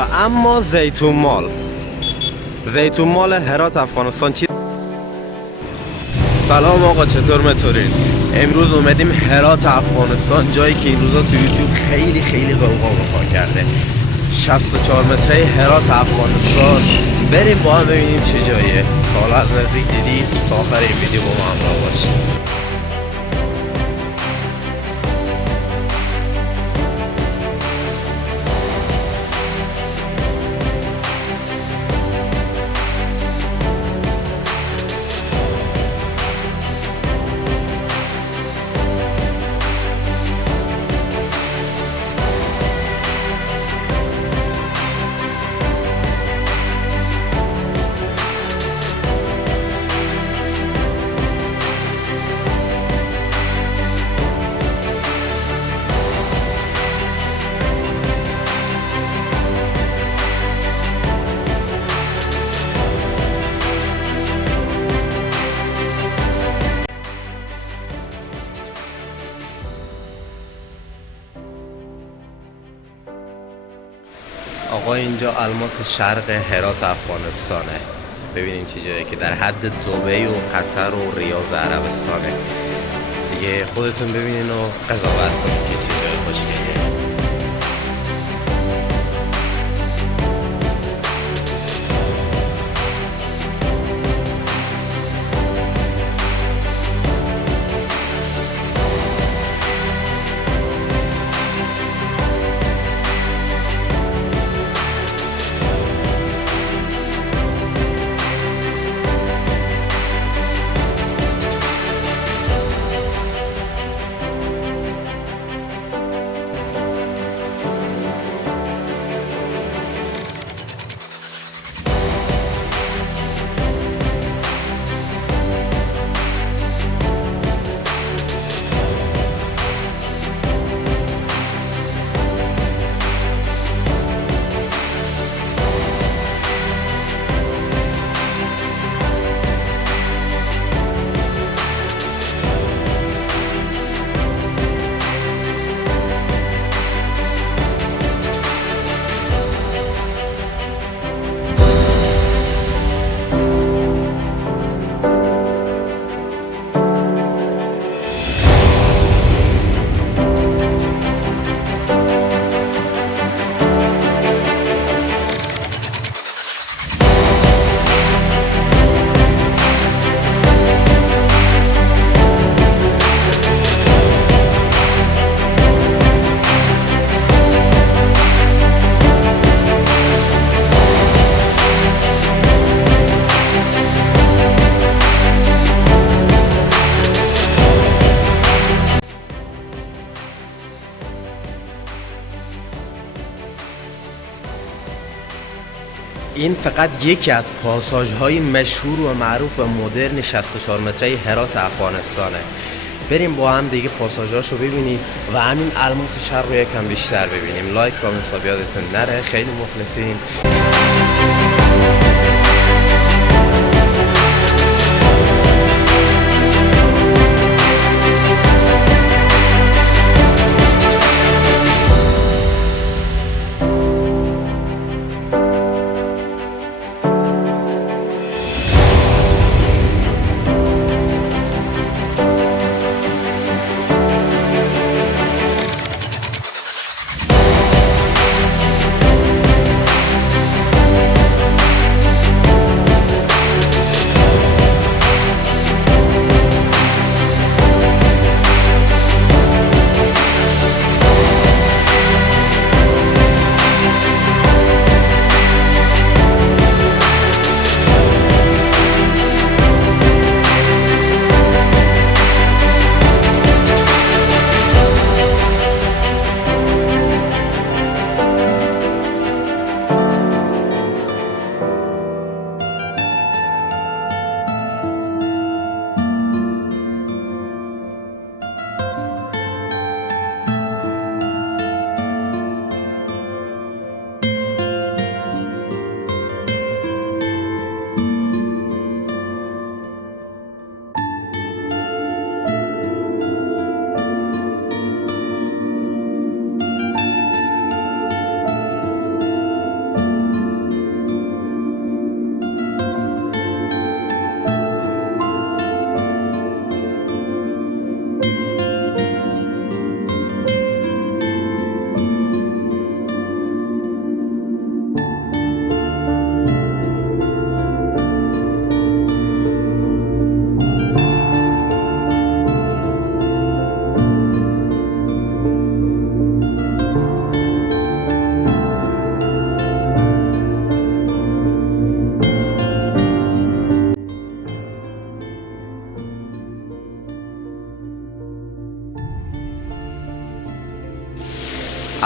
و اما زیتون مال هرات افغانستان. سلام آقا، چطور متورین؟ امروز اومدیم هرات افغانستان، جایی که این روزا تو یوتیوب خیلی قوقا پا کرده. 64 متره هرات افغانستان. بریم با هم ببینیم چه جاییه. تا حالا از نزدیک دیدی؟ تا آخر این ویدیو با ما همراه باشید. آقا اینجا الماس شرق هرات افغانستانه. ببینین چه جایی که در حد دبی و قطر و ریاض عربستانه. دیگه خودتون ببینین و قضاوت کنین که چه جای خوشگلیه. این فقط یکی از پاساژهای مشهور و معروف و مدرن 64 متره هرات افغانستانه. بریم با هم دیگه پاساژهاشو ببینیم و همین الماس شرق رو یکم بیشتر ببینیم. لایک کامنت یادتون نره. خیلی مخلصیم.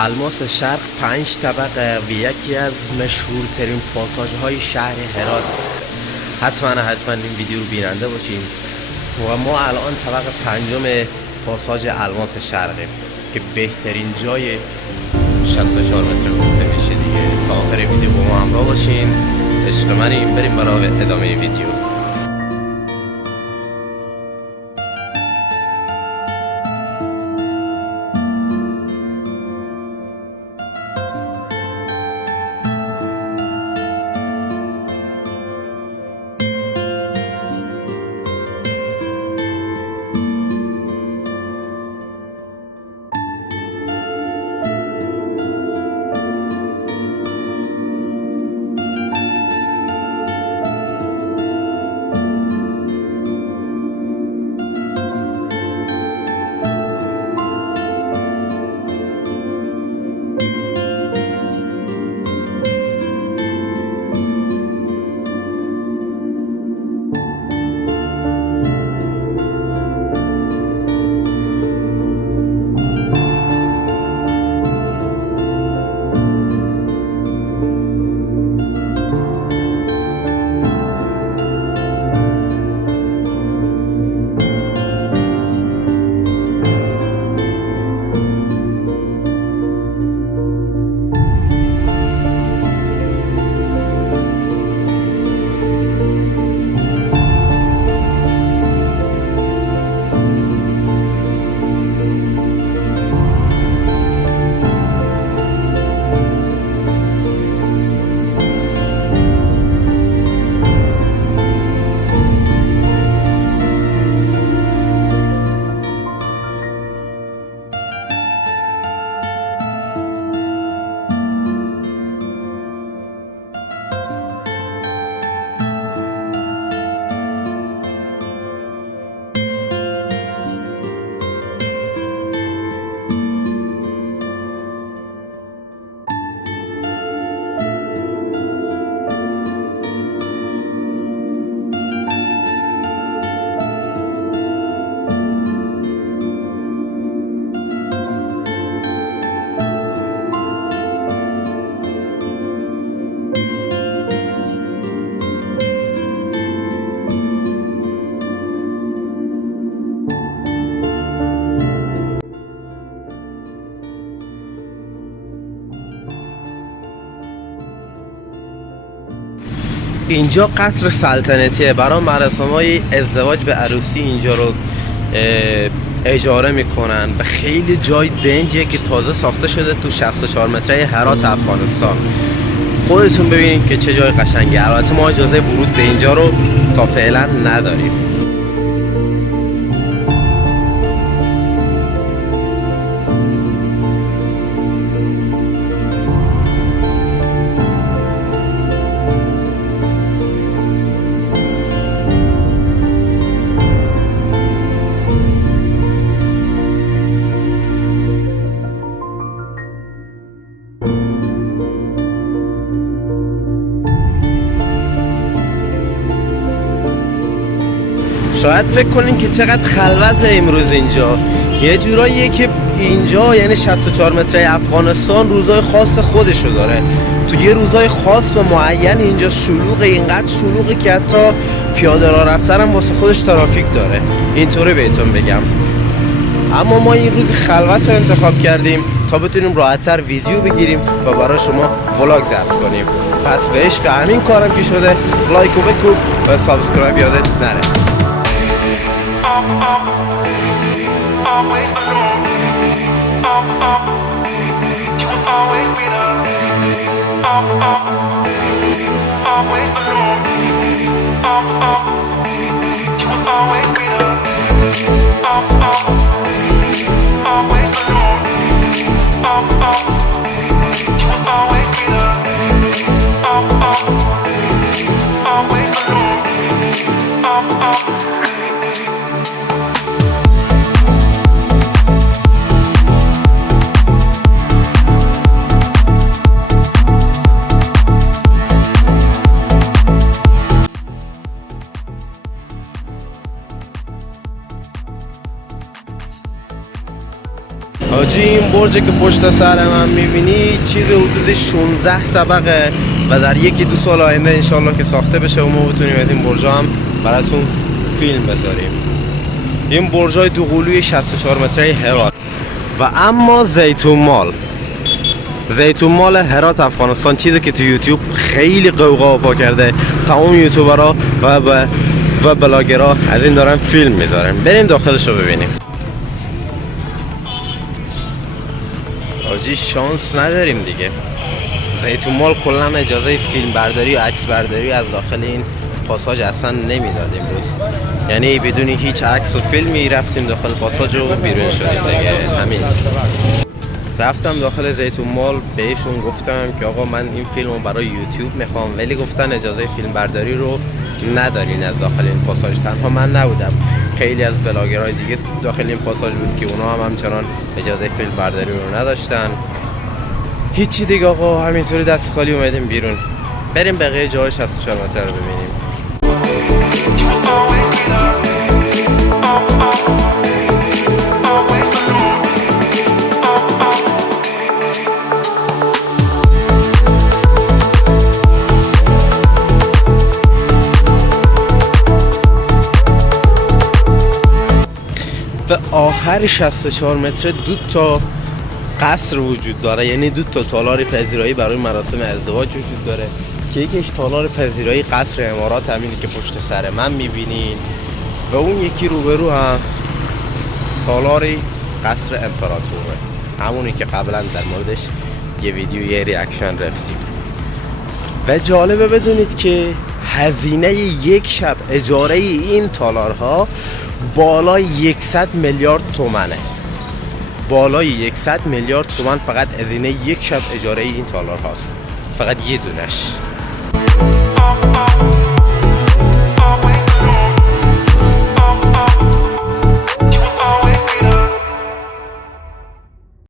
الماس شرق 5 طبقه و یکی از مشهورترین پاساژ های شهر هرات. حتما این ویدیو رو بیننده باشین. و ما الان طبقه 5 پاساژ الماس شرقه که بهترین جای 64 متر گفته میشه دیگه. تا آخر ویدیو با ما همراه باشین. عشق منیم، بریم برای ادامه ویدیو. اینجا قصر سلطنتیه. برای مراسم‌های ازدواج و عروسی اینجا رو اجاره میکنن و خیلی جای دنجیه که تازه ساخته شده تو 64 متره هرات افغانستان. خودتون ببینید که چه جای قشنگه. البته ما اجازه ورود به اینجا رو تا فعلا نداریم. شاید فکر کنین که چقدر خلوت امروز اینجا. یه جوراییه که اینجا یعنی 64 متره افغانستان روزای خاص خودشو داره. تو یه روزای خاص و معین اینجا شلوغه، اینقدر شلوغه که حتی پیاده راه رفتن هم واسه خودش ترافیک داره. اینطوری بهتون بگم. اما ما این روز خلوت رو انتخاب کردیم تا بتونیم راحت‌تر ویدیو بگیریم و برای شما ولاگ ضبط کنیم. پس به عشق همین کارم که شده لایک و بکوب و سابسکرایب یادت نره. Always alone. You will always be there. Always alone. You will always be there. Always alone. You will always be there. Always alone. برجی که پشت سر من میبینی چیز حدود 16 طبقه و در یکی دو سال آینده انشالله که ساخته بشه و ما بتونیم از این برجا هم براتون فیلم بذاریم. این برجای دوقلوی 64 متری هرات. و اما زیتون مال هرات افغانستان، چیزی که تو یوتیوب خیلی قوقا پا کرده، تمام یوتیوبرها و بلاگرها از این دارن فیلم میذارن. بریم داخلش رو ببینیم. آجی شانس نداریم دیگه، زیتون مال کلا اجازه فیلم برداری و عکس برداری از داخل این پاساژ اصلا نمیداد امروز، یعنی بدون هیچ عکس و فیلمی رفتیم داخل پاساژ و بیرون شدیم دیگه. همین رفتم داخل زیتون مال، بهشون گفتم که آقا من این فیلمو برای یوتیوب میخوام، ولی گفتن اجازه فیلم برداری رو ندارین از داخل این پاساژ. تنها من نبودم، خیلی از بلاگرهای دیگه داخل این پاساژ بود که اونا هم همچنان اجازه فیلم برداری رو نداشتن. هیچی دیگه آقا، همینطوری دست خالی اومدیم بیرون. بریم بقیه جای 64 متر رو ببینیم. و آخر 64 متر دو تا قصر وجود داره، یعنی دو تا تالار پذیرایی برای مراسم ازدواج وجود داره که یکیش تالار پذیرایی قصر امارات همینی که پشت سر من میبینین و اون یکی روبرو هم تالار قصر امپراتوره، همونی که قبلا در موردش یه ویدیو یه ریاکشن رفتیم. و جالبه بدونید که هزینه یک شب اجاره این تالارها بالای 100 میلیارد تومنه. بالای 100 میلیارد تومان فقط هزینه یک شب اجاره این تالار هاست، فقط یه دونش.